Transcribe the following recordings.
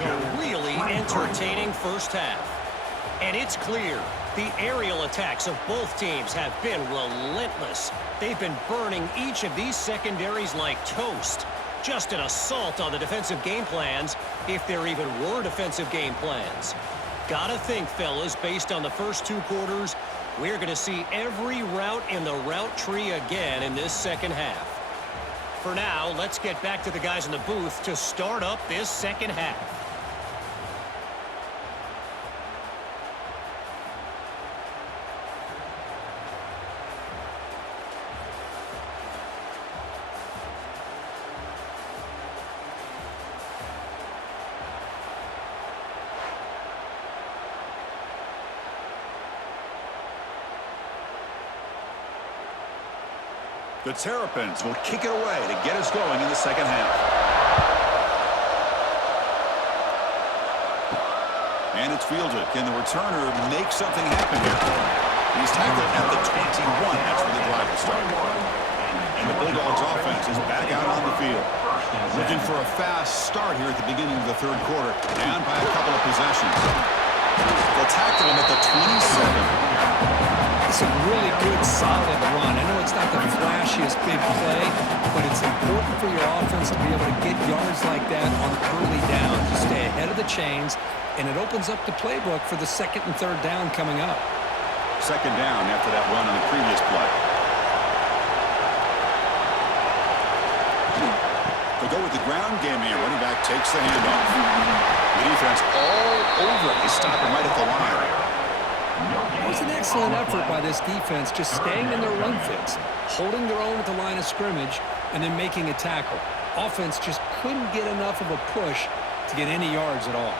A really entertaining first half. And it's clear the aerial attacks of both teams have been relentless. They've been burning each of these secondaries like toast. Just an assault on the defensive game plans, if there even were defensive game plans. Gotta think, fellas, based on the first two quarters, we're going to see every route in the route tree again in this second half. For now, let's get back to the guys in the booth to start up this second half. The Terrapins will kick it away to get us going in the second half. And it's fielded. Can the returner make something happen here? He's tackled at the 21. That's where the drive will start. And the Bulldogs offense is back out on the field. Looking for a fast start here at the beginning of the third quarter. Down by a couple of possessions. They'll tackle him at the 27. It's a really good, solid run. I know it's not the flashiest big play, but it's important for your offense to be able to get yards like that on early down. You stay ahead of the chains, and it opens up the playbook for the second and third down coming up. Second down after that run on the previous play. They go with the ground game here. Running back takes the handoff. The defense all over it. They stop him right at the line. It was an excellent effort by this defense, just staying in their run fix, holding their own at the line of scrimmage, and then making a tackle. Offense just couldn't get enough of a push to get any yards at all.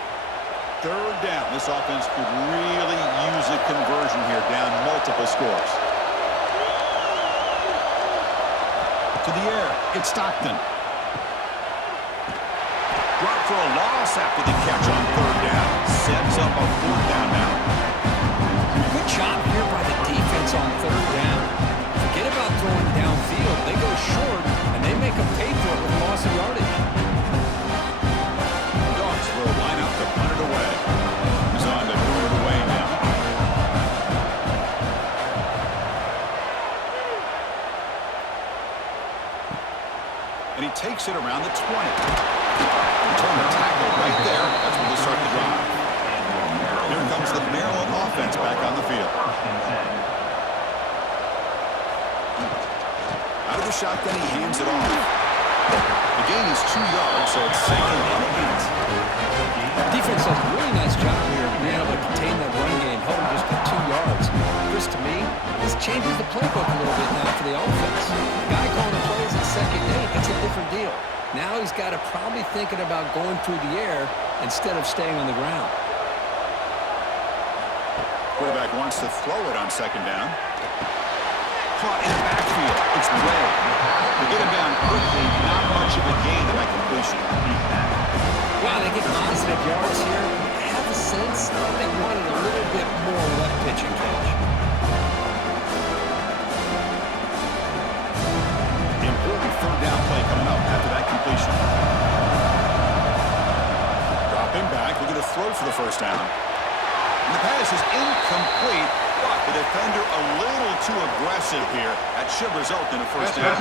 Third down. This offense could really use a conversion here, down multiple scores. To the air. It's Stockton. Drop for a loss after the catch on third down. Sets up a fourth down now. Good job here by the defense on third down. Forget about throwing downfield. They go short, and they make them pay for it with loss of yardage. Dogs will line up to punt it away. He's on to move it away now. And he takes it around the 20. Return the tackle right there. That's where they start the drive. Here comes the Maryland offense back on the field. Out of the shotgun, he hands it off. The gain is 2 yards, so it's second and 8. Defense does a really nice job here of being able to contain that run game, held him just to 2 yards. Chris, to me, this changes the playbook a little bit now for the offense. The guy calling the plays at second and 8, that's a different deal. Now he's got to probably thinking about going through the air instead of staying on the ground. Quarterback wants to throw it on second down. Caught in the backfield. It's Ray. They get him down quickly. Not much of a gain on that completion. Wow, they get positive yards here. I have a sense that they wanted a little bit more of that pitch and catch. The important third down play coming up after that completion. Dropping back. Looking to throw for the first down. And the pass is incomplete, but the defender a little too aggressive here. That should result in a first down.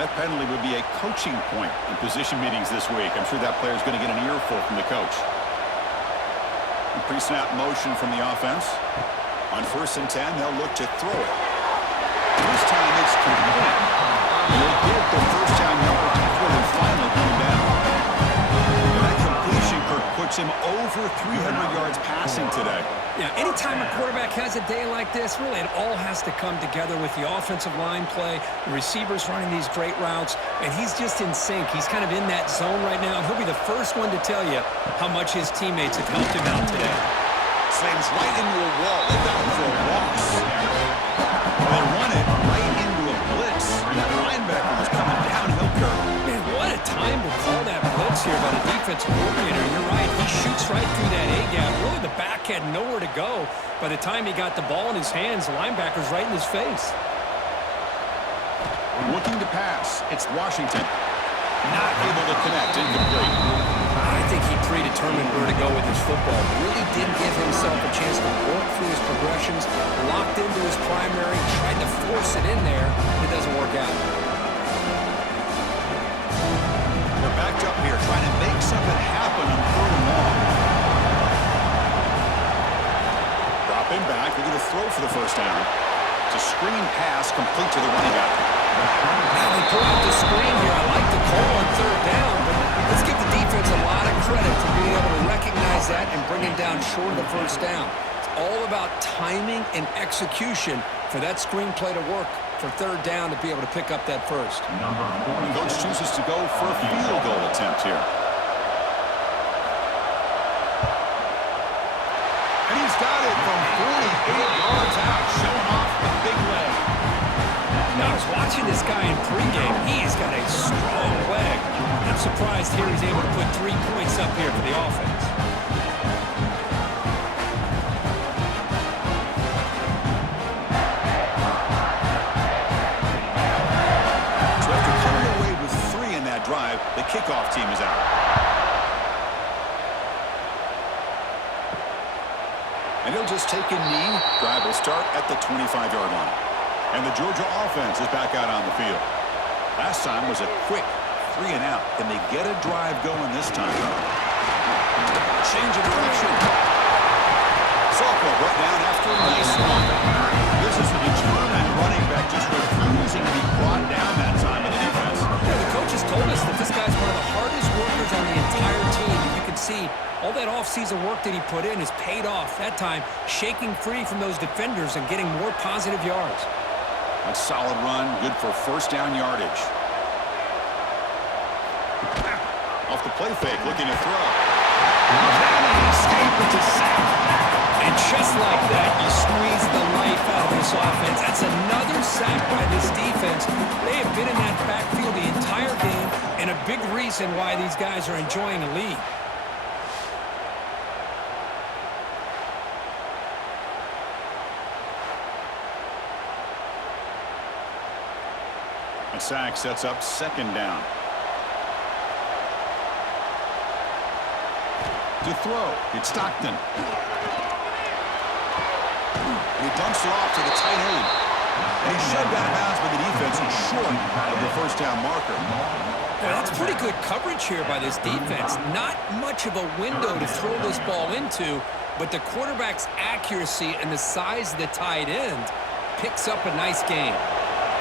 That penalty would be a coaching point in position meetings this week. I'm sure that player is going to get an earful from the coach. Pre-snap motion from the offense. On 1st and 10, they'll look to throw it. This time it's complete. They'll get the first down yard before they finally come down. And that completion, Kirk, puts him over 300 yards passing today. Yeah, anytime a quarterback has a day like this, really it all has to come together with the offensive line play, the receivers running these great routes, and he's just in sync. He's kind of in that zone right now, and he'll be the first one to tell you how much his teammates have helped him out today. Slams right into a wall. They got him for a loss. They run it right into a blitz. That linebacker was coming downhill, Kirk. Man, what a time to call that blitz here by the defensive coordinator. You're right. He shoots right through that A-gap. Really, the back had nowhere to go. By the time he got the ball in his hands, the linebacker's right in his face. Looking to pass. It's Washington. Not able to connect. Incomplete. I think he predetermined where to go with his football. Really didn't give himself a chance to work through his progressions, locked into his primary, tried to force it in there. It doesn't work out. They're backed up here trying to make something happen on 3rd and long. Dropping back. They're going to throw for the first down. It's a screen pass complete to the running back. Now they pull out the screen here. I like the call on 3rd down, but let's give the defense a lot of credit for being able to recognize that and bring it down short of the first down. It's all about timing and execution for that screenplay to work for 3rd down to be able to pick up that first. The coach chooses to go for a field goal attempt here. And he's got it from 48 yards out, showing off the big leg. Now, I was watching this guy in pregame. He's got a strong leg. I'm surprised here he's able to put 3 points up here for the offense. So after coming away with 3 in that drive, the kickoff team is out. And he'll just take a knee. Drive will start at the 25-yard line. And the Georgia offense is back out on the field. Last time was a quick 3 and out. Can they get a drive going this time? Change of direction. Softball brought down after a nice run. This is a determined running back just refusing to be brought down that time by the defense. Yeah, the coaches told us that this guy's one of the hardest workers on the entire team. And you can see all that offseason work that he put in has paid off. That time, shaking free from those defenders and getting more positive yards. A solid run, good for first down yardage. Off the play fake, looking to throw. Escape with the sack. And just like that, you squeeze the life out of this offense. That's another sack by this defense. They have been in that backfield the entire game, and a big reason why these guys are enjoying a lead. A sack sets up 2nd down. To throw, it's Stockton. He dumps it off to the tight end. And he's shoved out of bounds by the defense and short of the first down marker. Boy, that's pretty good coverage here by this defense. Not much of a window to throw this ball into, but the quarterback's accuracy and the size of the tight end picks up a nice game.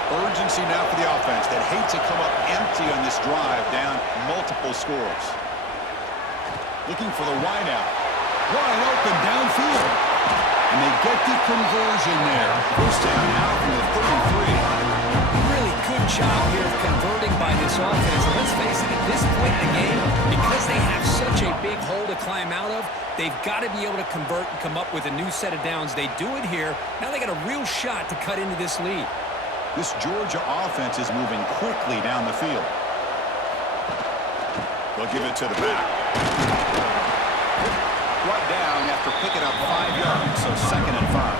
Urgency now for the offense that hate to come up empty on this drive, down multiple scores. Looking for the wideout. Wide open downfield. And they get the conversion there. First down now from the 33. Really good job here of converting by this offense. And let's face it, at this point in the game, because they have such a big hole to climb out of, they've got to be able to convert and come up with a new set of downs. They do it here. Now they got a real shot to cut into this lead. This Georgia offense is moving quickly down the field. They'll give it to the back. Brought down after picking up 5 yards, so 2nd and 5.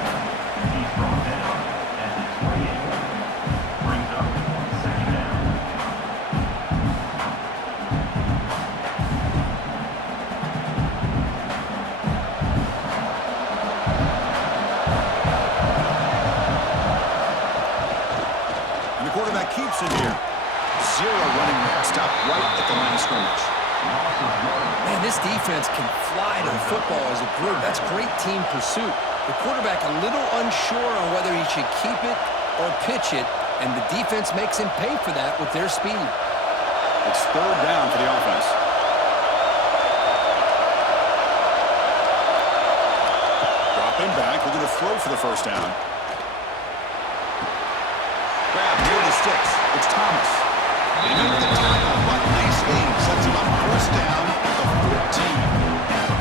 He's brought down at the 28. Brings up 2nd down. And the quarterback keeps it here. 0 running room. Stop right at the line of scrimmage. Man, this defense can fly to the football as a group. That's great team pursuit. The quarterback a little unsure on whether he should keep it or pitch it, and the defense makes him pay for that with their speed. It's 3rd down for the offense. Dropping back. We're going to throw for the first down. Grab near the sticks. It's Thomas. They make the tackle, but nice game. Sets him up first down at the 14.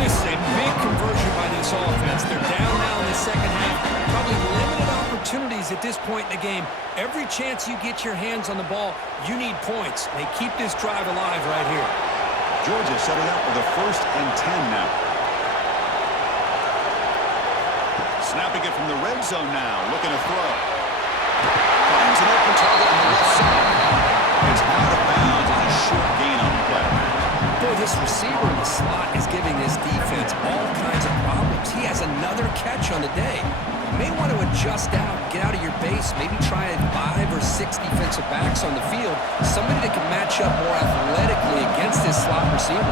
This is a big conversion by this offense. They're down now in the second half. Probably limited opportunities at this point in the game. Every chance you get your hands on the ball, you need points. They keep this drive alive right here. Georgia setting up with a 1st and 10 now. Snapping it from the red zone now. Looking to throw. Finds an open target on the left side. It's out of bounds as a short gain on the play. Boy, this receiver in the slot is giving this defense all kinds of problems. He has another catch on the day. You may want to adjust out, get out of your base, maybe try 5 or 6 defensive backs on the field, somebody that can match up more athletically against this slot receiver.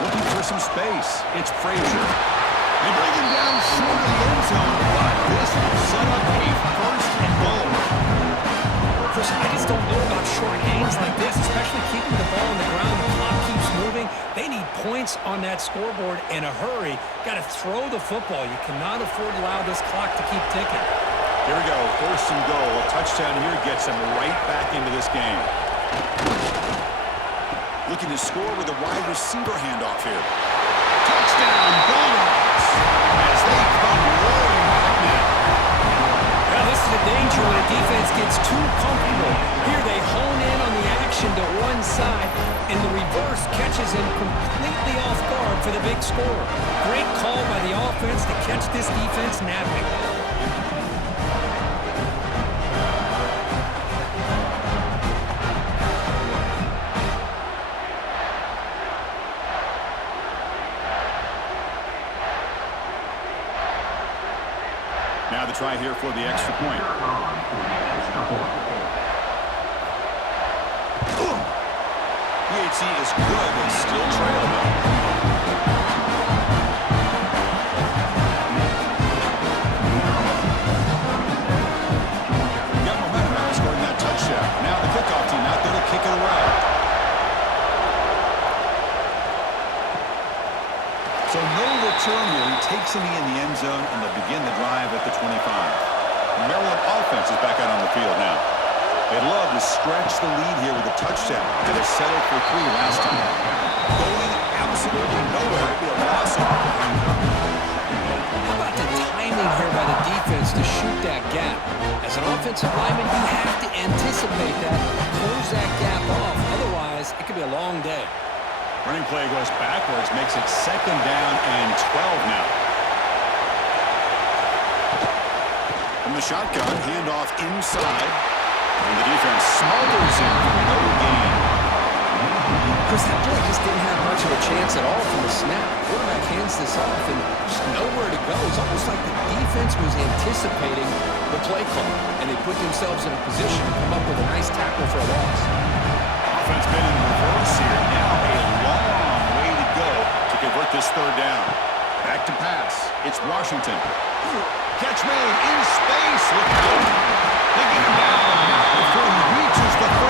Looking for some space. It's Frazier. They bring him down short of the end zone, but this will set up a first and goal. Chris, I just don't know about short gains like this, especially keeping the ball on the ground. The clock keeps moving. They need points on that scoreboard in a hurry. Got to throw the football. You cannot afford to allow this clock to keep ticking. Here we go, first and goal. A touchdown here gets them right back into this game. Looking to score with a wide receiver handoff here. Touchdown, Bulldogs, as they come roaring back now. Now, this is a danger when a defense gets too comfortable. Here they hone in on the action to one side, and the reverse catches him completely off guard for the big score. Great call by the offense to catch this defense napping. Now the try here for the extra point. PHC is good, but still trail though. Got momentum after scoring that touchdown. Now the kickoff team out there to kick it away. So no return here. He takes him in the end zone, and they'll begin the drive at the 25. Maryland offense is back out on the field now. They'd love to stretch the lead here with a touchdown. They settled for 3 last time. Going absolutely nowhere. It'll be a loss. How about the timing here by the defense to shoot that gap? As an offensive lineman, you have to anticipate that, close that gap off. Otherwise, it could be a long day. Running play goes backwards, makes it 2nd down and 12 now. From the shotgun, handoff inside. And the defense smothers him for no gain. Chris, that play just didn't have much of a chance at all from the snap. Quarterback hands this off and just nowhere to go. It's almost like the defense was anticipating the play call, and they put themselves in a position to come up with a nice tackle for a loss. Offense been in reverse here. Now a long way to go to convert this 3rd down. Back to pass. It's Washington. Catch made in space. Look out. They get him down before he reaches the 39.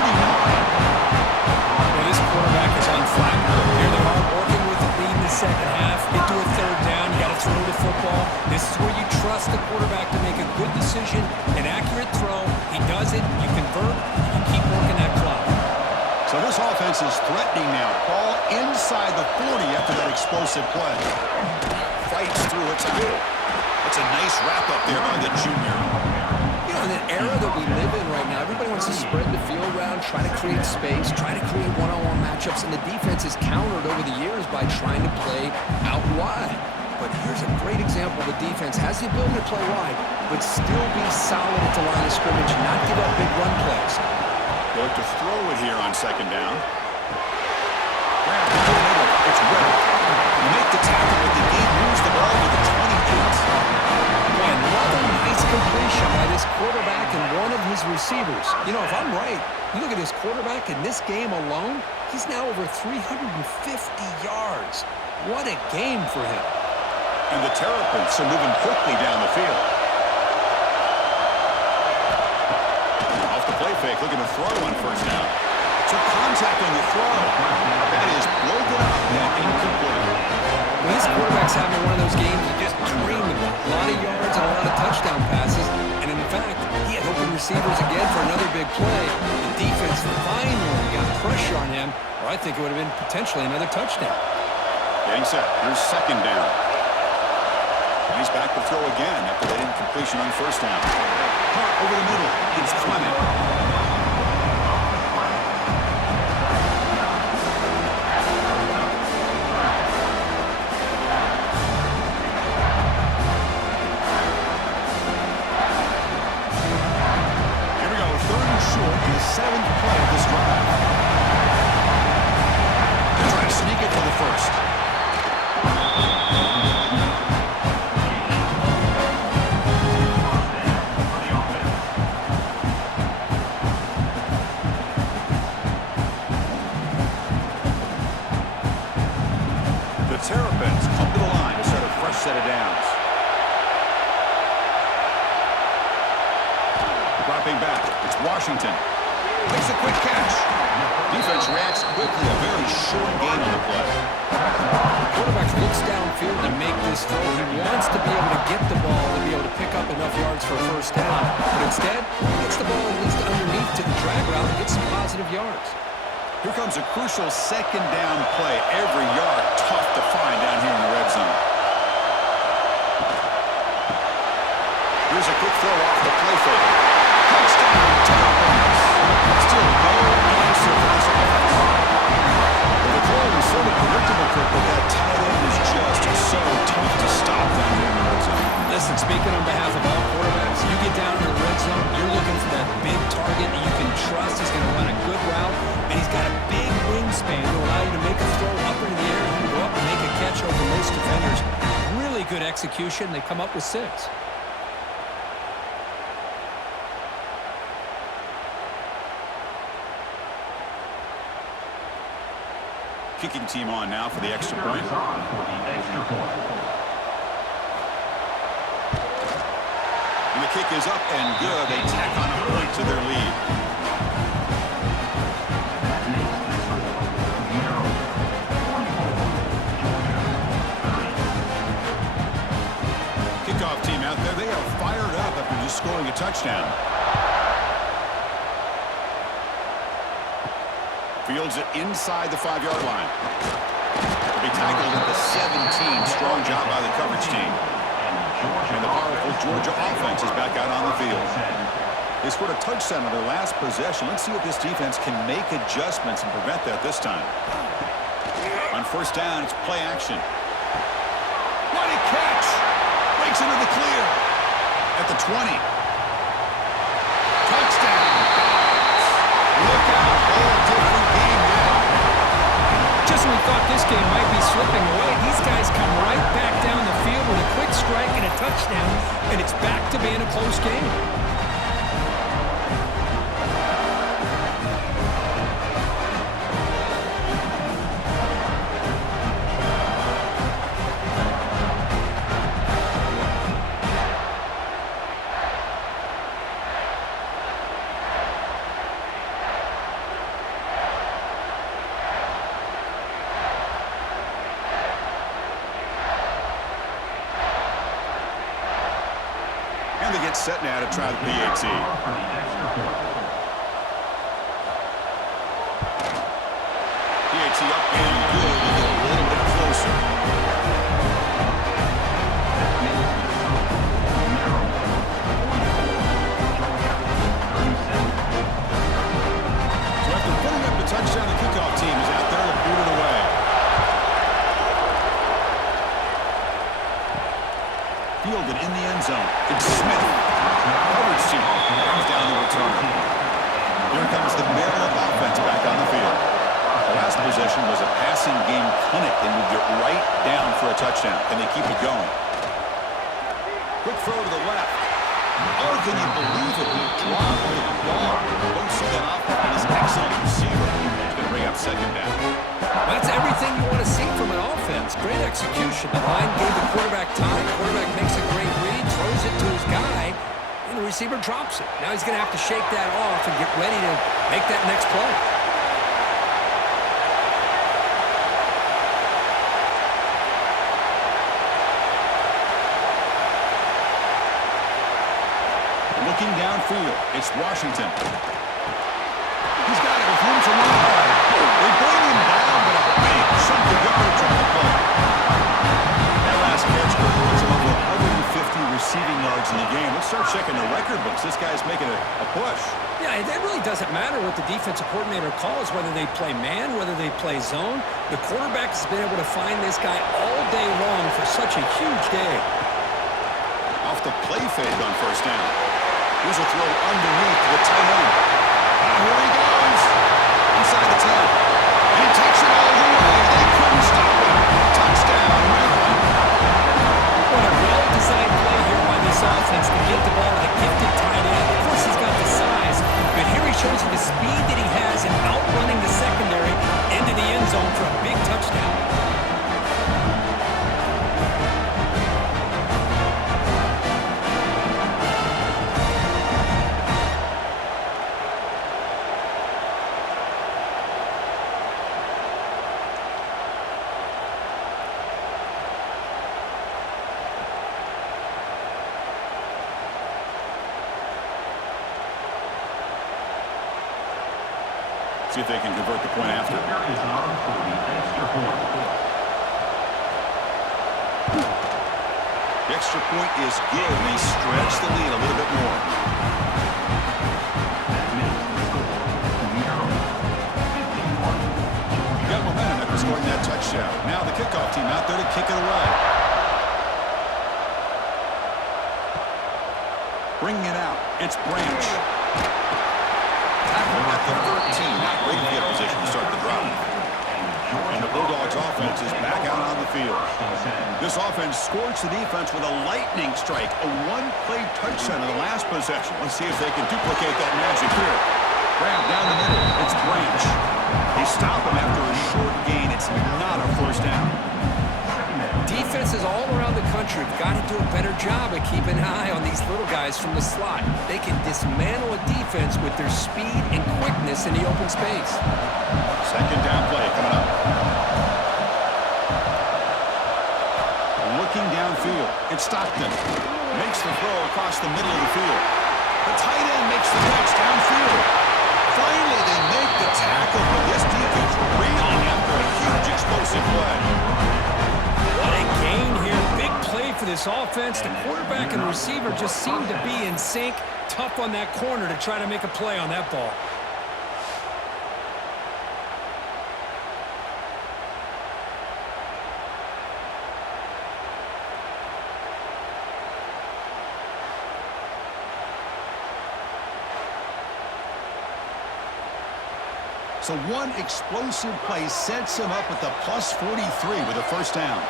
Well, this quarterback is on fire. Here they are working with the lead in the second half. Get to a 3rd down. You got to throw the football. This is where you trust the quarterback to make a good decision, an accurate throw. He does it. You convert. You keep working that clock. So this offense is threatening now. Ball inside the 40 after that explosive play. Fights through a tackle. It's a nice wrap-up there by the junior. You know, in the era that we live in right now, everybody wants to spread the field around, try to create space, try to create one-on-one matchups, and the defense is countered over the years by trying to play out wide. But here's a great example. The defense has the ability to play wide, but still be solid at the line of scrimmage and not give up big run plays. Look to throw it here on 2nd down. It's Reddick. You make the tackle, but the game moves the ball to the 28. Boy, another nice completion by this quarterback and one of his receivers. You know, if I'm right, you look at this quarterback in this game alone, he's now over 350 yards. What a game for him. And the Terrapins are moving quickly down the field. Off the play fake, looking to throw on 1st down. Took contact on the throw. That is broken up and incomplete. Well, this quarterback's having one of those games you just dream about. A lot of yards and a lot of touchdown passes. And in fact, he had open receivers again for another big play. The defense finally got pressure on him, or I think it would have been potentially another touchdown. Getting set. Here's 2nd down. And he's back to throw again after that incompletion on 1st down. Caught over the middle. It's Clement. Dropping back. It's Washington. Makes a quick catch. Defense reacts quickly. A very short gain on the play. The quarterback looks downfield to make this throw. He wants to be able to get the ball to be able to pick up enough yards for a first down. But instead, he gets the ball at least underneath to the drag route and gets some positive yards. Here comes a crucial second down play. Every yard tough to find down here in the red zone. Here's a quick throw off the play fake. Touchdown, Titans. Still no answer for this offense. Well, the play was sort of predictable, Kirk, but that tight end is just so tough to stop down here in the red zone. Listen, speaking on behalf of all quarterbacks, you get down in the red zone, you're looking for that big target that you can trust is going to run a good route, and he's got a big wingspan to allow you to make a throw up into the air. You can go up and make a catch over most defenders. Really good execution. They come up with 6. Kicking team on now for the extra point. And the kick is up and good. They tack on a point to their lead. Kickoff team out there. They are fired up after just scoring a touchdown. Fields it inside the 5-yard line. He'll be tackled at the 17. Strong job by the coverage team. And the powerful Georgia offense is back out on the field. They scored a touchdown on their last possession. Let's see if this defense can make adjustments and prevent that this time. On first down, it's play action. What a catch! Breaks into the clear. At the 20. Touchdown! Look out, whole different game now. Just when we thought this game might be slipping away, these guys come right back down the field with a quick strike and a touchdown, and it's back to being a close game. And they get set now to try the PAT. PAT up and good. They get a little bit closer. So after putting up the touchdown, the kickoff team is out there to boot it away. Fielded in the end zone. It's Smith. Coverage team brings down the returner. Here comes the Maryland offense back on the field. The last possession was a passing game clinic. They moved it right down for a touchdown, and they keep it going. Quick throw to the left. Oh, can you believe it? He dropped the ball. Don't see that off from his excellent receiver. He's going to bring up second down. That's everything you want to see from an offense. Great execution. The line gave the quarterback time. Quarterback makes a great read, throws it to his guy, and the receiver drops it. Now he's going to have to shake that off and get ready to make that next play. Looking downfield, it's Washington. He's got it with room to run. They bring him down, but a big chunk of yardage on the play. That last catch was over 150 receiving yards in the game. Let's start checking the record books. This guy's making a push. Yeah, it really doesn't matter what the defensive coordinator calls, whether they play man, whether they play zone. The quarterback has been able to find this guy all day long for such a huge day. Off the play fake on first down. Here's a throw underneath to the tight end. Here he goes. Inside the 10. And he takes it all the way. They couldn't stop him. Touchdown, Maryland. What a well-designed play here by this offense to get the ball to the gifted tight end. Of course, he's got the size, but here he shows you the speed that he has in outrunning the secondary into the end zone for a big touchdown. See if they can convert the point after. Here is on for the extra point. The extra point is good, and they stretch the lead a little bit more. That makes the score 51. You got momentum after scoring that touchdown. Now the kickoff team out there to kick it away. Bringing it out. It's Branch. Tackle at the 13. Not great field position to start the drive. And the Bulldogs offense is back out on the field. This offense scorched the defense with a lightning strike. A one-play touchdown in the last possession. Let's see if they can duplicate that magic here. Grab down the middle. It's Branch. They stop him after a short gain. It's not a first down. Defenses all around the country have got to do a better job of keeping an eye on these little guys from the slot. They can dismantle a defense with their speed and quickness in the open space. Second down play coming up. Looking downfield. It's Stockton. Makes the throw across the middle of the field. The tight end makes the catch downfield. Finally, they make the tackle, but this defense reeling after a huge explosive play. What a gain here. Big play for this offense. The quarterback and the receiver just seem to be in sync. Tough on that corner to try to make a play on that ball. So one explosive play sets him up at the plus 43 with a first down.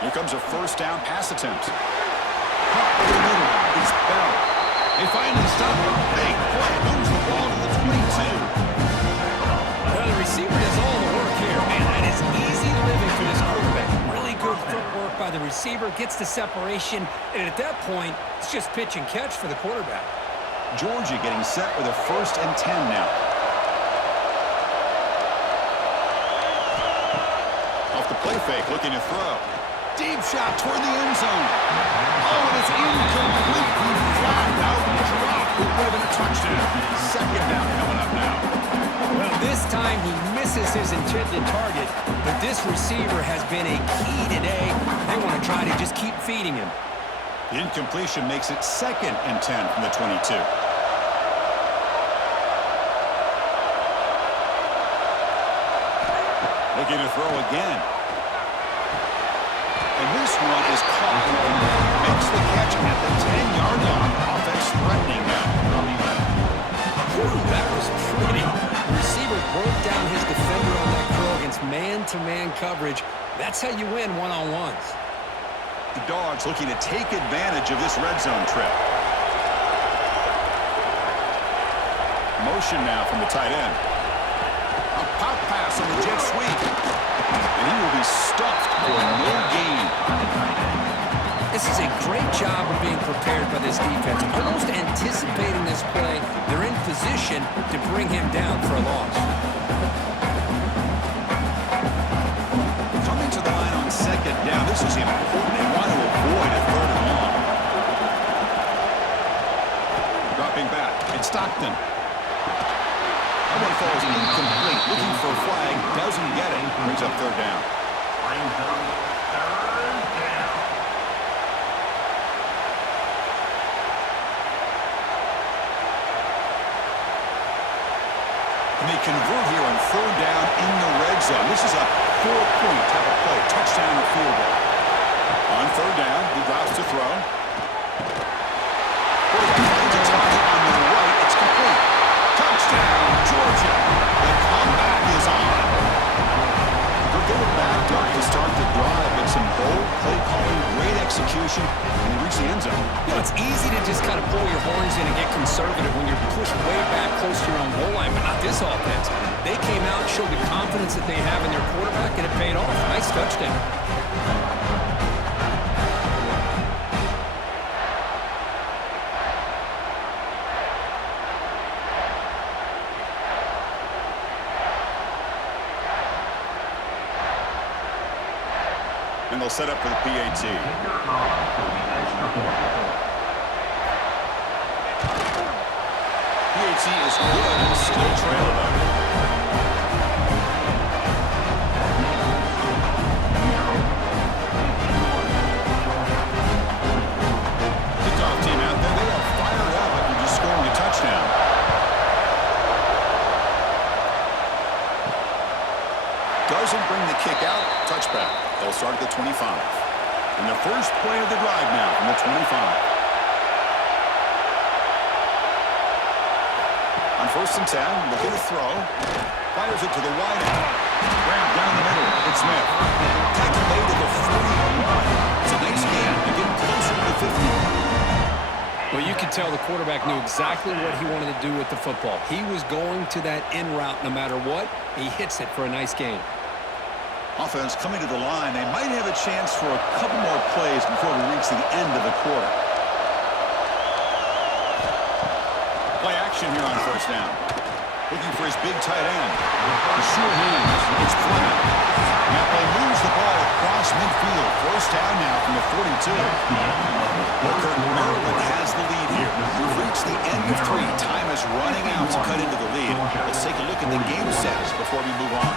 Here comes a first down pass attempt. Caught in the middle. It's Bell. They finally stop him. Big play. Moves the ball to the 22. Well, the receiver does all the work here. Man, that is easy living for this quarterback. Really good footwork by the receiver. Gets the separation. And at that point, it's just pitch and catch for the quarterback. Georgia getting set with a 1st and 10 now. Off the play fake, looking to throw. Deep shot toward the end zone. Oh, and it's incomplete. He flat out dropped. It would have been a touchdown. Second down coming up now. Well, this time he misses his intended target, but this receiver has been a key today. They want to try to just keep feeding him. The incompletion makes it 2nd and 10 from the 22. Looking to throw again. And this one is caught. Makes the catch at the 10-yard line. Offense threatening now. Whew, that was pretty. The receiver broke down his defender on that curl against man-to-man coverage. That's how you win one-on-ones. The Dogs looking to take advantage of this red zone trip. Motion now from the tight end. A pop pass on the jet sweep. And he will be stuffed for no gain. This is a great job of being prepared by this defense. Almost anticipating this play, they're in position to bring him down for a loss. Coming to the line on 2nd down. This is important. They want to avoid a 3rd and long. Dropping back. It's Stockton. That one falls incomplete. Looking for a flag. Doesn't get it. Brings up 3rd down. Brings up 3rd down. And they convert here on 3rd down in the red zone. This is a 4-point type of play. Touchdown or field goal. On 3rd down, he drops to throw. Finds a target on the right. It's complete. Touchdown, Georgia. The comeback is on. They're going backed up to start the drive, but some bold play calling, great execution, and they reach the end zone. You know, it's easy to just kind of pull your horns in and get conservative when you're pushed way back close to your own goal line, but not this offense. They came out, showed the confidence that they have in their quarterback, and it paid off. Nice touchdown. And they'll set up for the PAT. Kicker on for the extra point. PAT PAT is good and still trailing them. Kickoff team out there. They are fired up after just scoring a touchdown. Doesn't bring the kick out. Touchback. They'll start at the 25. And the first play of the drive now from the 25. On 1st and 10, looking to throw. Fires it to the wide end. Grab down the middle. It's Smith. Tackle made to the 41. It's a nice game. They're getting closer to the 50. Well, you could tell the quarterback knew exactly what he wanted to do with the football. He was going to that in route no matter what. He hits it for a nice gain. Offense coming to the line. They might have a chance for a couple more plays before we reach the end of the quarter. Play action here on 1st down. Looking for his big tight end. The sure hands. It's Fleming. Now they moves the ball across midfield. 1st down now from the 42. Booker, Maryland has the lead here. We've reached the end of 3. Time is running out to cut into the lead. Let's take a look at the game status before we move on.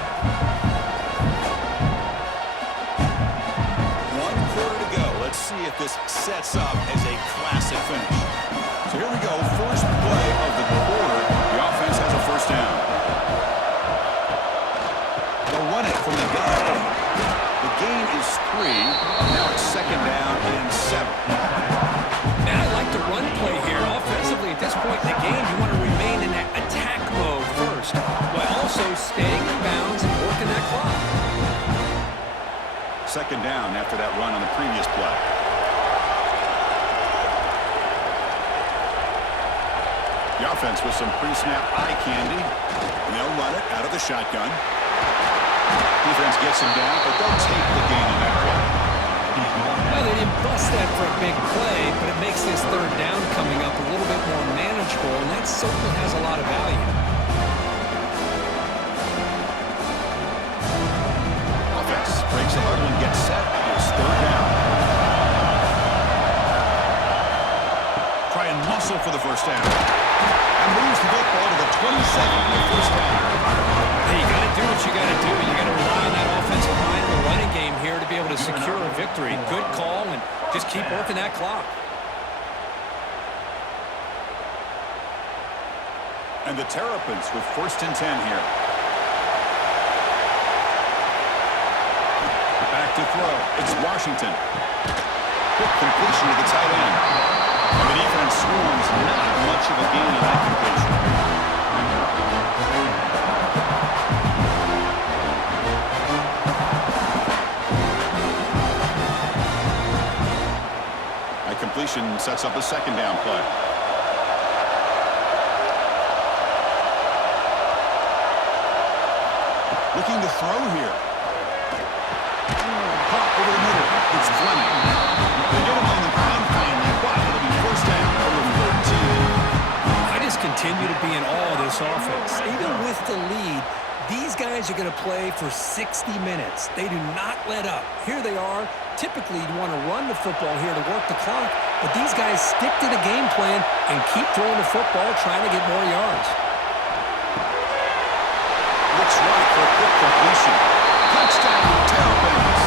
1 quarter to go. Let's see if this sets up as a classic finish. So here we go. First play of the quarter. The offense has a 1st down. They'll run it from the gun. The gain is 3. Now it's 2nd down and 7. Man, I like the run play here. Offensively, at this point in the game, you want to remain in that attack mode first, while also staying in bounds and working that clock. 2nd down after that run on the previous play. The offense with some pre-snap eye candy. And they'll run it out of the shotgun. Defense gets him down, but they'll take the gain on that play. Well, they didn't bust that for a big play, but it makes this 3rd down coming up a little bit more manageable, and that certainly has a lot of value. Offense breaks the huddle and gets set. It's 3rd down. Try and muscle for the 1st down. And moves the football to the 27 on the 1st down. Hey, you got to do what you got to do. You got to rely on that offensive line and the running game here to be able to secure a victory. Good call, and just keep working that clock. And the Terrapins with 1st and 10 here. Back to throw. It's Washington. Quick completion to the tight end. And the defense swarms not much of a gain on that completion. That completion sets up a 2nd down play. Looking to throw here. Pop over the middle. It's Fleming. They get him on the ground finally, but it'll be 1st down from the 13. I just continue to be in awe of this offense. Even with the lead, these guys are going to play for 60 minutes. They do not let up. Here they are. Typically, you want to run the football here to work the clock, but these guys stick to the game plan and keep throwing the football, trying to get more yards. Looks right for a quick completion. Touchdown, Terrapins.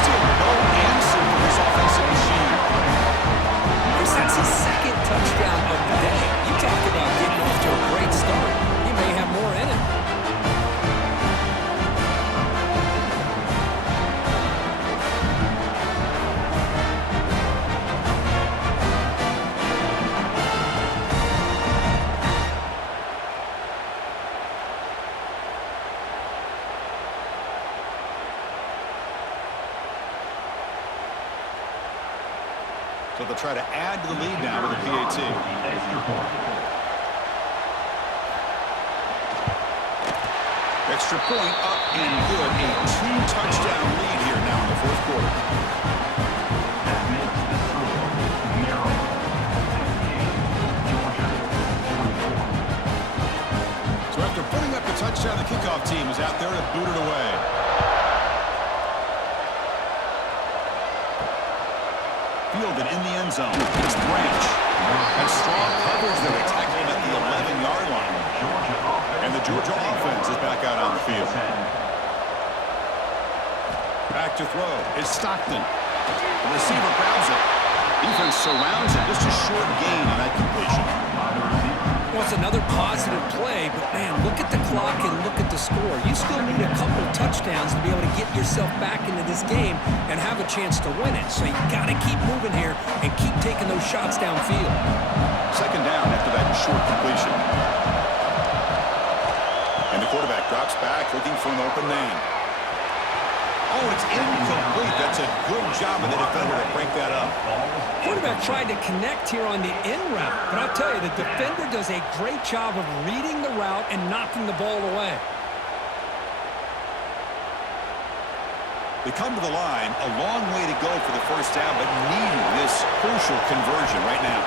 Still no answer for this offensive machine. Chris, that's his 2nd touchdown of the day. You talk about getting off to a great start. He may have more in it. So they'll try to add to the lead now with the PAT. Extra point up and good. A 2-touchdown lead here now in the 4th quarter. So after putting up the touchdown, the kickoff team is out there to boot it away. Fielded in the end zone. It's Branch. And strong coverage there. They tackle him at the 11-yard to throw. It's Stockton. The receiver grabs it. Defense surrounds it. Just a short gain on that completion. Well, it's another positive play, but man, look at the clock and look at the score. You still need a couple touchdowns to be able to get yourself back into this game and have a chance to win it. So you got to keep moving here and keep taking those shots downfield. Second down after that short completion. And the quarterback drops back looking for an open man. Oh, it's incomplete. That's a good job of the defender to break that up. Quarterback tried to connect here on the in route, but I'll tell you, the defender does a great job of reading the route and knocking the ball away. They come to the line, a long way to go for the first down, but needing this crucial conversion right now.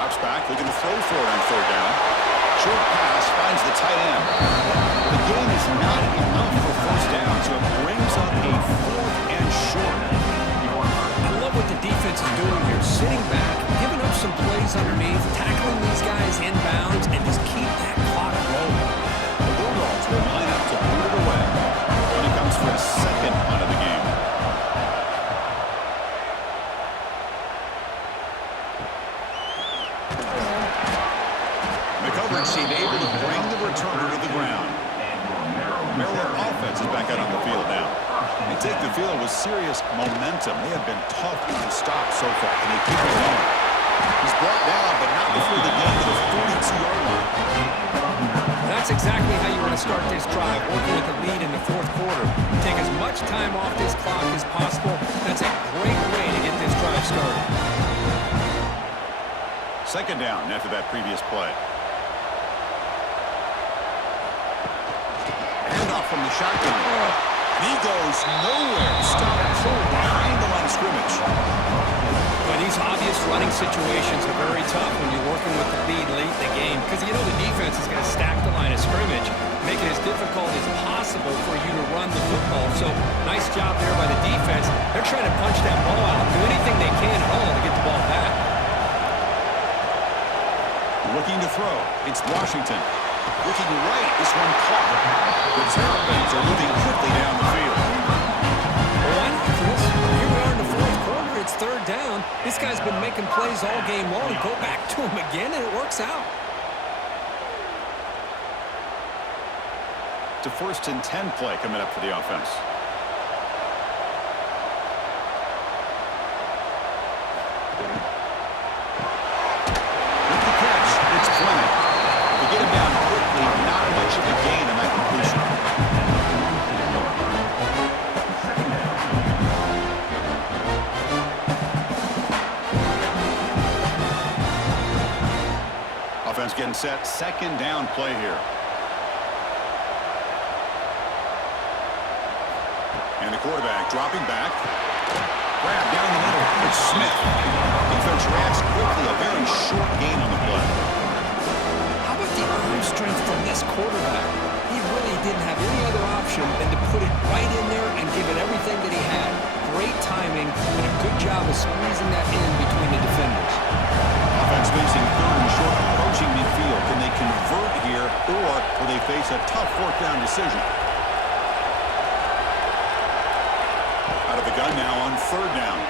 Drops back, looking to throw for it on third down. Short pass finds the tight end. The gain is not enough for first down, so it brings up a fourth and short. I love what the defense is doing here, sitting back, giving up some plays underneath, tackling these guys inbounds, and just keep that clock rolling. The Bulldogs will line up to boot it away when it comes for a second punt of the game. The coverage seemed able to bring the returner to the ground. Maryland offense is back out on the field now. They take the field with serious momentum. They have been tough to stop so far, and they keep it going. He's brought down, but not before the game to the 42-yard line. That's exactly how you want to start this drive, working with the lead in the fourth quarter. Take as much time off this clock as possible. That's a great way to get this drive started. Second down after that previous play. Handoff from the shotgun. And he goes nowhere. Stopped cold behind the line of scrimmage. But these obvious running situations are very tough when you're working with the lead late in the game, because you know the defense is going to stack the line of scrimmage, make it as difficult as possible for you to run the football. So nice job there by the defense. They're trying to punch that ball out, do anything they can at all to get the ball back. Looking to throw. It's Washington. Looking right. This one caught. The Terrapins are moving quickly down the field. Well, why not, Chris? Here we are in the fourth quarter. It's third down. This guy's been making plays all game long. Go back to him again, and it works out. To 1st and 10 play coming up for the offense. With the catch, it's Fleming. They get him down quickly, not much of a gain on that completion. Offense getting set, second down play here. And the quarterback dropping back. Grab down the middle. It's Smith. Defense reacts quickly. A very short gain on the play. How about the arm strength from this quarterback? He really didn't have any other option than to put it right in there and give it everything that he had. Great timing and a good job of squeezing that in between the defenders. Offense facing third and short, approaching midfield. Can they convert here, or will they face a tough fourth down decision? Out of the gun now on third down.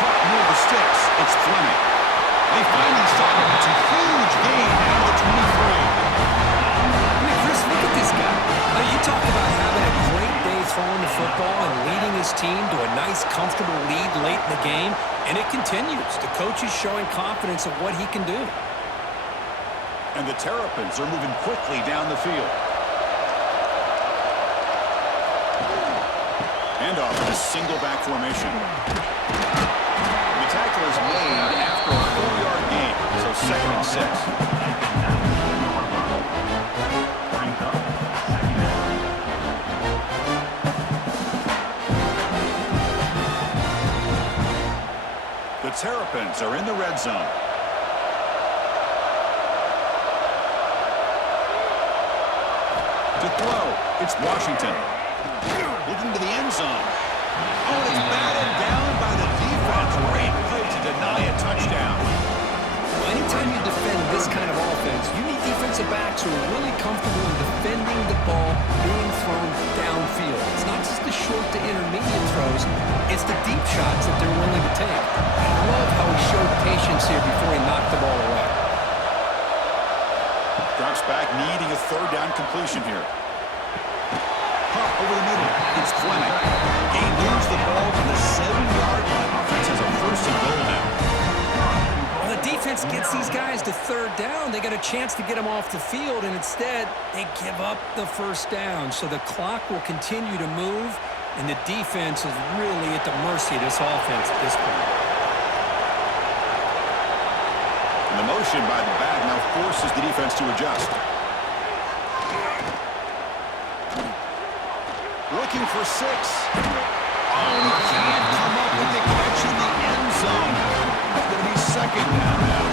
Caught near the sticks. It's Fleming. They finally stop him. It's a huge gain down to 23. I mean, Chris, look at this guy. You talk about having a great day throwing the football and leading his team to a nice, comfortable lead late in the game, and it continues. The coach is showing confidence of what he can do. And the Terrapins are moving quickly down the field. Handoff in a single back formation. The tackle is made after a 4-yard gain, so 2nd and 6. The Terrapins are in the red zone. To throw, it's Washington. Looking to the end zone. Oh, it's batted down by the defense. Great play to deny a touchdown. Well, anytime you defend this kind of offense, you need defensive backs who who are really comfortable in defending the ball being thrown downfield. It's not just the short to intermediate throws, it's the deep shots that they're willing to take. I love how he showed patience here before he knocked the ball away. Drops back, needing a third down completion here. Pop over the middle. It's Fleming. He moves the ball to the 7-yard line. Offense has a first and goal now. Well, the defense gets these guys to third down. They got a chance to get them off the field, and instead they give up the first down. So the clock will continue to move, and the defense is really at the mercy of this offense at this point. And the motion by the back now forces the defense to adjust. Looking for 6. Oh, he can't come up with the catch in the end zone. It's going to be second down now.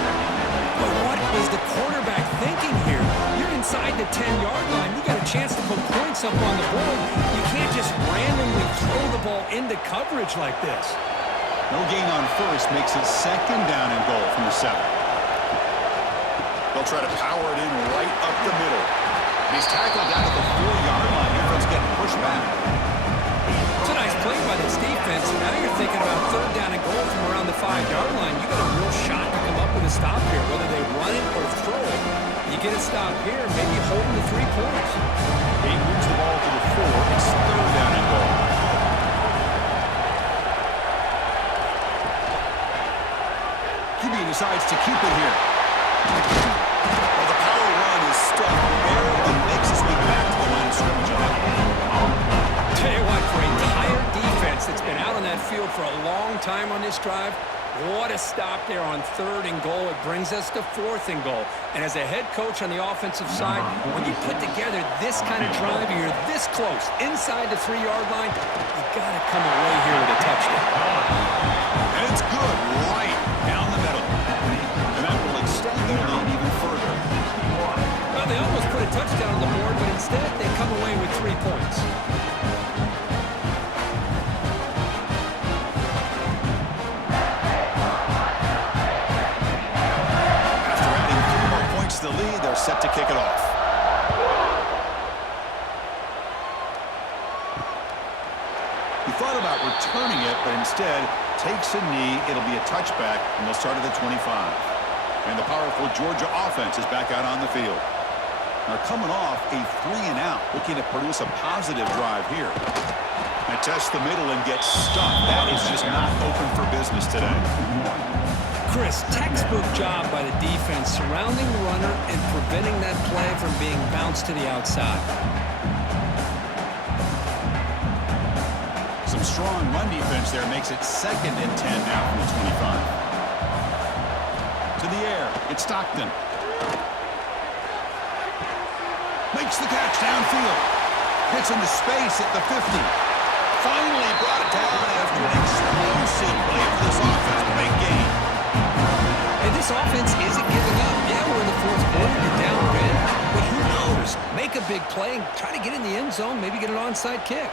But what was the quarterback thinking here? You're inside the 10-yard line. You got a chance to put points up on the board. You can't just randomly throw the ball into coverage like this. No gain on first makes it second down and goal from the 7. They'll try to power it in right up the middle. He's tackled down at the 4-yard line. Defense getting pushed back. It's a nice play by this defense. And now you're thinking about third down and goal from around the 5-yard line. You got a real shot to come up with a stop here, whether they run it or throw it. You get a stop here, maybe holding the 3 points. He moves the ball to the 4. It's third down and goal. QB decides to keep it here. Well, the power run is stuck there and makes his way back to the line of scrimmage. Tell you what, for a tired defense that's been out on that field for a long time on this drive, what a stop there on third and goal. It brings us to fourth and goal. And as a head coach on the offensive side, when you put together this kind of drive and you're this close inside the 3-yard line, you got to come away here with a touchdown. And it's good right down the middle. And that will extend their lead even further. Well, they almost put a touchdown on the board, but instead they come away with 3 points. The lead, they're set to kick it off. He thought about returning it, but instead takes a knee. It'll be a touchback, and they'll start at the 25. And the powerful Georgia offense is back out on the field. Now coming off a 3-and-out, looking to produce a positive drive here. And test the middle and get stuck. That is just not open for business today. Chris, textbook job by the defense surrounding the runner and preventing that play from being bounced to the outside. Some strong run defense there makes it second and 10 now from the 25. To the air, it's Stockton. Makes the catch downfield. Hits into space at the 50. Finally brought down after an explosive play for this offense. Big game. And this offense isn't giving up. Yeah, we're in the fourth quarter. You're down big. But who knows? Make a big play and try to get in the end zone, maybe get an onside kick.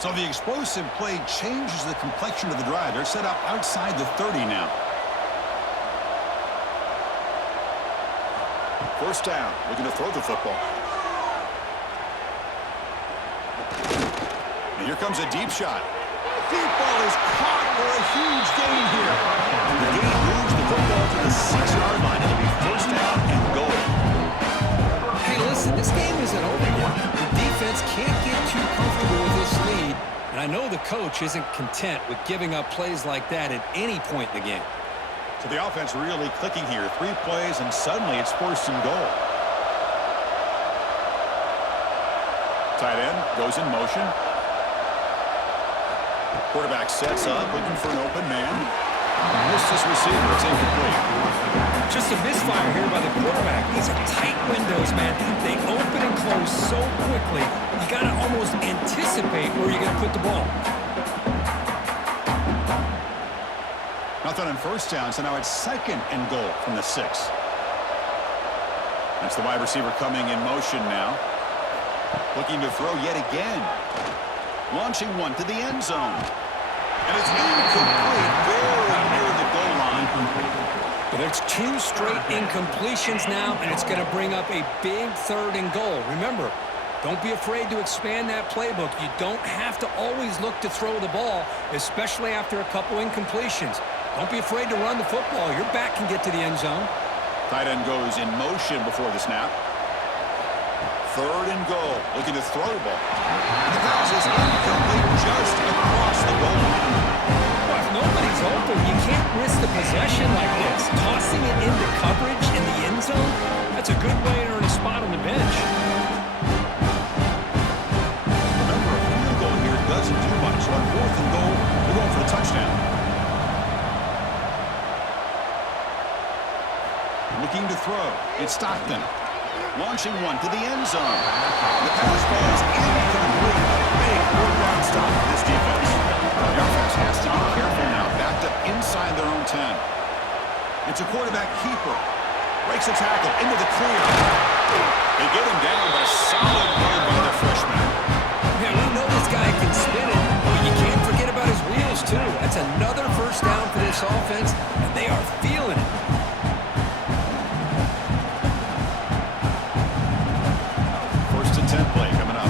So the explosive play changes the complexion of the drive. They're set up outside the 30 now. First down, looking to throw the football. And here comes a deep shot. Deep ball is caught for a huge gain here. The gain moves the football to the 6-yard line. It'll be first down and goal. Hey, listen, this game isn't over yet. The defense can't get too comfortable with this lead, and I know the coach isn't content with giving up plays like that at any point in the game. So the offense really clicking here. 3 plays, and suddenly it's first and goal. Tight end goes in motion. Quarterback sets up, looking for an open man. Missed his receiver. It's incomplete. Just a misfire here by the quarterback. These are tight windows, man. They open and close so quickly. You got to almost anticipate where you're going to put the ball. Nothing on first down, so now it's second and goal from the 6. That's the wide receiver coming in motion now. Looking to throw yet again. Launching one to the end zone. And it's incomplete, very near the goal line. But it's 2 straight incompletions now, and it's going to bring up a big 3rd and goal. Remember, don't be afraid to expand that playbook. You don't have to always look to throw the ball, especially after a couple incompletions. Don't be afraid to run the football. Your back can get to the end zone. Tight end goes in motion before the snap. 3rd and goal, looking to throw the ball. The pass is incomplete, just across the goal line. Well, if nobody's open, you can't risk the possession like this. Tossing it into coverage in the end zone, that's a good way to earn a spot on the bench. Remember, a field goal here doesn't do much. So on 4th and goal, we're going for the touchdown. Looking to throw. It's Stockton. Launching one to the end zone. The pass falls incomplete. A big third-down stop for this defense. The offense has to be careful now. Backed up inside their own 10. It's a quarterback keeper. Breaks a tackle into the clear. They get him down, but a solid run by the freshman. Yeah, we know this guy can spin it, but you can't forget about his wheels, too. That's another first down for this offense, and they are feeling it. Play coming up.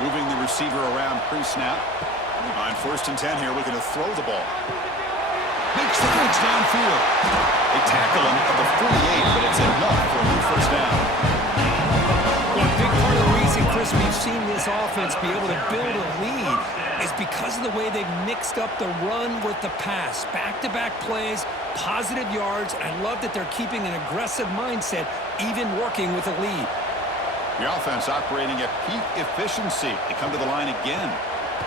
Moving the receiver around pre-snap. On 1st and 10 here, looking to throw the ball. Makes the catch downfield. They tackle him at the 48, but it's enough for a new first down. Well, a big part of the reason, Chris, we've seen this offense be able to build a lead is because of the way they've mixed up the run with the pass. Back-to-back plays, positive yards, and I love that they're keeping an aggressive mindset, even working with a lead. The offense operating at peak efficiency. They come to the line again.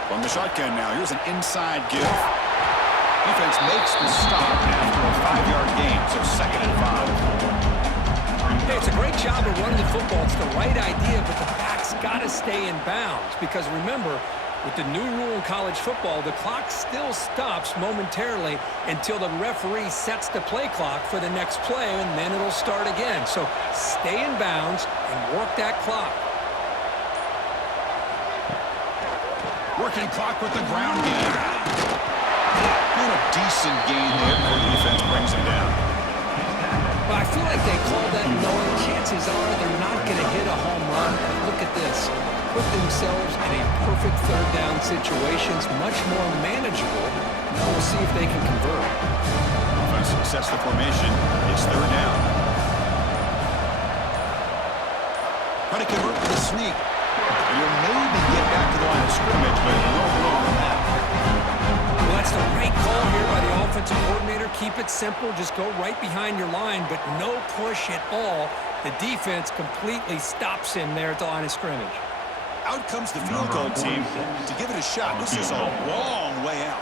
From the shotgun now, here's an inside give. Defense makes the stop after a 5-yard gain, so 2nd and 5. Hey, it's a great job of running the football. It's the right idea, but the back's got to stay in bounds because remember, with the new rule in college football, the clock still stops momentarily until the referee sets the play clock for the next play, and then it'll start again. So stay in bounds and work that clock. Working clock with the ground game. Not a decent gain there before the defense brings him down. But I feel like they call that knowing chances are they're not going to hit a home run. But look at this. Put themselves in a perfect 3rd down situations, much more manageable. Now we'll see if they can convert. Offense sets the formation. It's 3rd down. Try to convert with a sneak. And you'll maybe get back to the line of scrimmage, but no room on that. Well, that's the right call here by the offensive coordinator. Keep it simple. Just go right behind your line, but no push at all. The defense completely stops him there at the line of scrimmage. Out comes the field goal team to give it a shot. This is a long way out.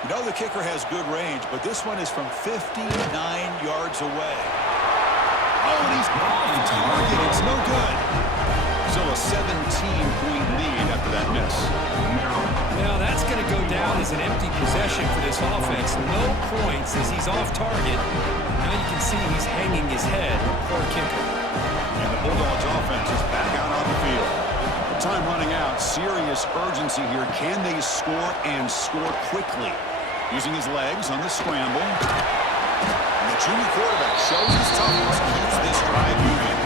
You know the kicker has good range, but this one is from 59 yards away. Oh, and he's off target. It's no good. So a 17-point lead after that miss. Now that's going to go down as an empty possession for this offense. No points as he's off target. Now you can see he's hanging his head. Poor kicker. And the Bulldogs offense is back out on the field. Time running out. Serious urgency here. Can they score and score quickly? Using his legs on the scramble. And the junior quarterback shows his toughness, keeps this drive moving.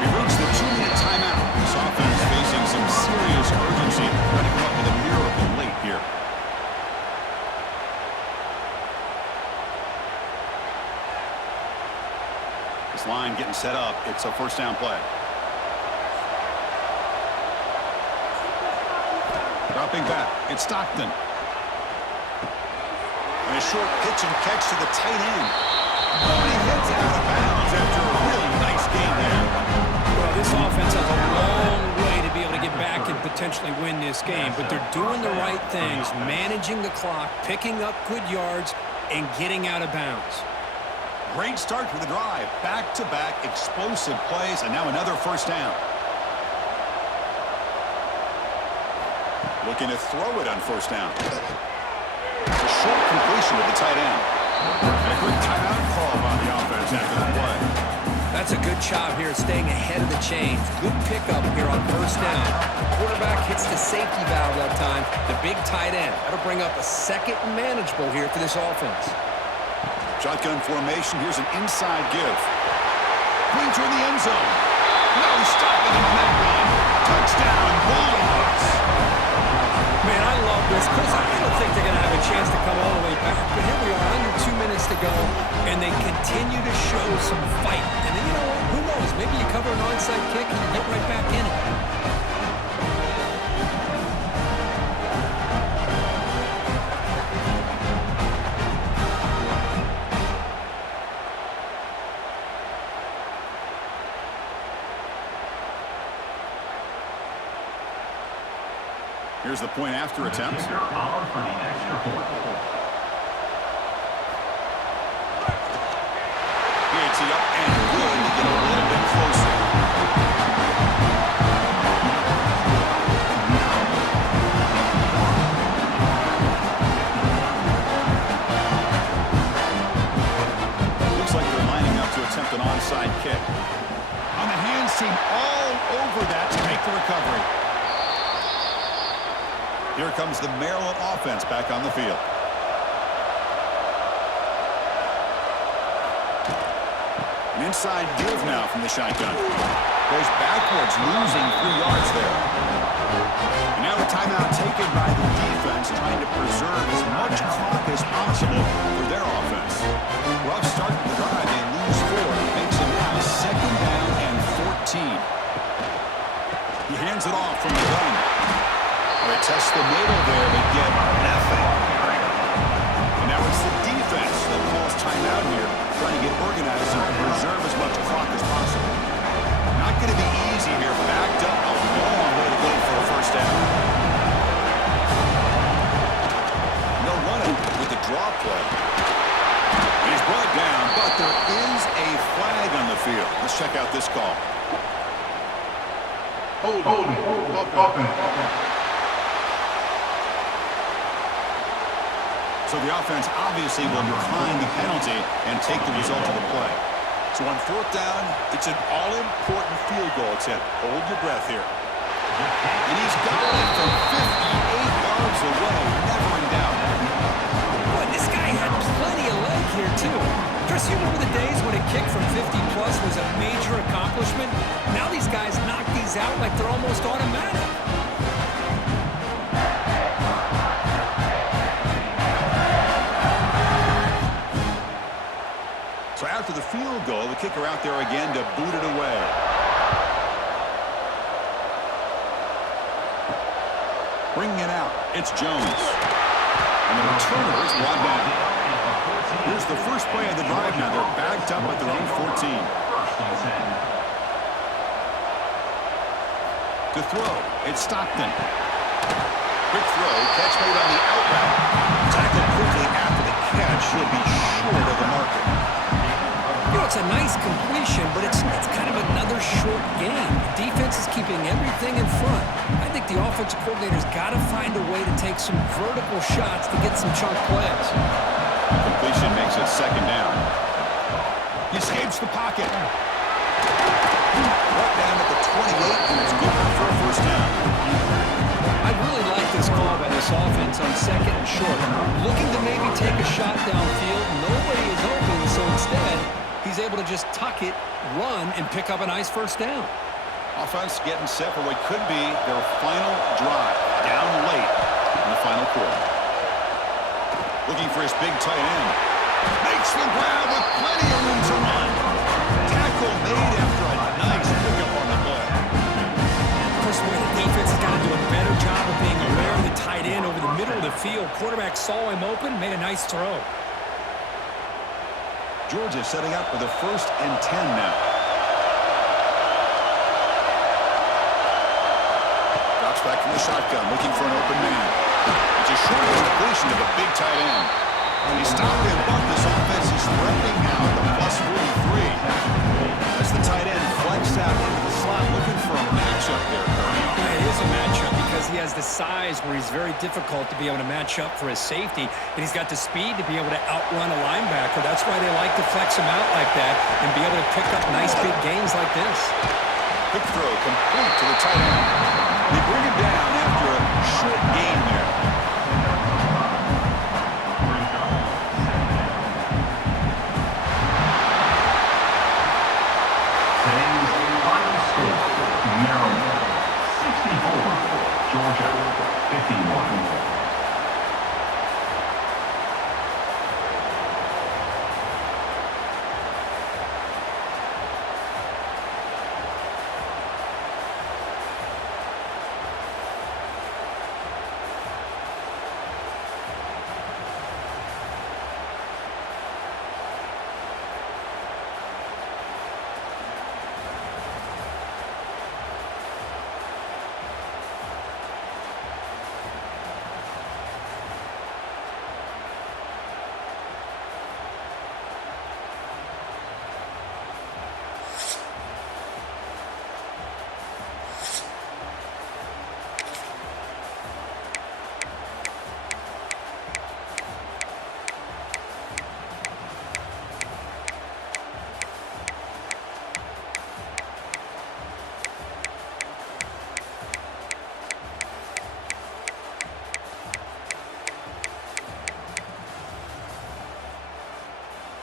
We've reached the 2-minute timeout. This offense facing some serious urgency. Trying to come up with a miracle late here. This line getting set up. It's a 1st down play. Dropping back, it's Stockton. And a short pitch and catch to the tight end. Oh, and he heads out of bounds after a really nice game there. Well, this offense has a long way to be able to get back and potentially win this game, but they're doing the right things, managing the clock, picking up good yards, and getting out of bounds. Great start for the drive. Back-to-back explosive plays, and now another 1st down. Looking to throw it on 1st down. A short completion to the tight end. And a quick timeout call by the offense after the play. That's a good job here staying ahead of the chains. Good pickup here on first down. The quarterback hits the safety valve that time. The big tight end. That'll bring up a second and manageable here for this offense. Shotgun formation. Here's an inside give. Clean toward the end zone. No stopping him on that run. Touchdown, Bulldogs. Man, I love this because I don't think they're going to have a chance to come all the way back. But here we are, under 2 minutes to go, and they continue to show some fight. And then, you know what? Who knows? Maybe you cover an onside kick and you get right back in it. Here's the point after attempt. Kicker on for the extra point. He up and good to get a little bit closer. Looks like they're lining up to attempt an onside kick. On the hands team all over that to make the recovery. Here comes the Maryland offense back on the field. An inside give now from the shotgun. Goes backwards, losing 3 yards there. And now a timeout taken by the defense, trying to preserve as much clock as possible for their offense. Rough start to the drive. They lose 4. Makes it now second down and 14. He hands it off from the gun. They test the middle there, but get nothing. And now it's the defense that calls timeout here, trying to get organized and preserve as much clock as possible. Not going to be easy here. Backed up a long way to go for a first down. No running with the draw play. And he's brought down, but there is a flag on the field. Let's check out this call. Holding. So the offense obviously will decline the penalty and take the result of the play. So on fourth down, it's an all-important field goal attempt. Hold your breath here. And he's got it from 58 yards away. Never in doubt. Boy, this guy had plenty of leg here, too. Chris, you remember the days when a kick from 50-plus was a major accomplishment? Now these guys knock these out like they're almost automatic. So after the field goal, the kicker out there again to boot it away. Bringing it out, it's Jones. And the returner is brought down. Here's the first play of the drive now. They're backed up at their own 14. To throw, it's Stockton. Quick throw, catch made on the out route. Tackled quickly after the catch. He'll be short of the marker. You know, it's a nice completion, but it's kind of another short game. The defense is keeping everything in front. I think the offensive coordinator's got to find a way to take some vertical shots to get some chunk plays. Completion makes it second down. He escapes the pocket. Right down at the 28, and it's good enough for a first down. I really like this call by this offense on second and short. Looking to maybe take a shot downfield. Nobody is open, so instead, he's able to just tuck it, run, and pick up a nice first down. Offense getting set for what could be their final drive down late in the final quarter. Looking for his big tight end. Makes the grab with plenty of room to run. Tackle made after a nice pickup on the play. First of all, the defense has got to do a better job of being aware of the tight end over the middle of the field. Quarterback saw him open, made a nice throw. Georgia setting up for the 1st and 10 now. Drops back from the shotgun, looking for an open man. It's a short completion to the big tight end. He stopped him, but this offense is threatening now at the +43. As the tight end flex out into the slot, looking for a matchup there. Yeah, it is a matchup because he he has the size where he's very difficult to be able to match up for his safety, and he's got the speed to be able to outrun a linebacker. That's why they like to flex him out like that and be able to pick up nice big gains like this. Quick throw complete to the tight end.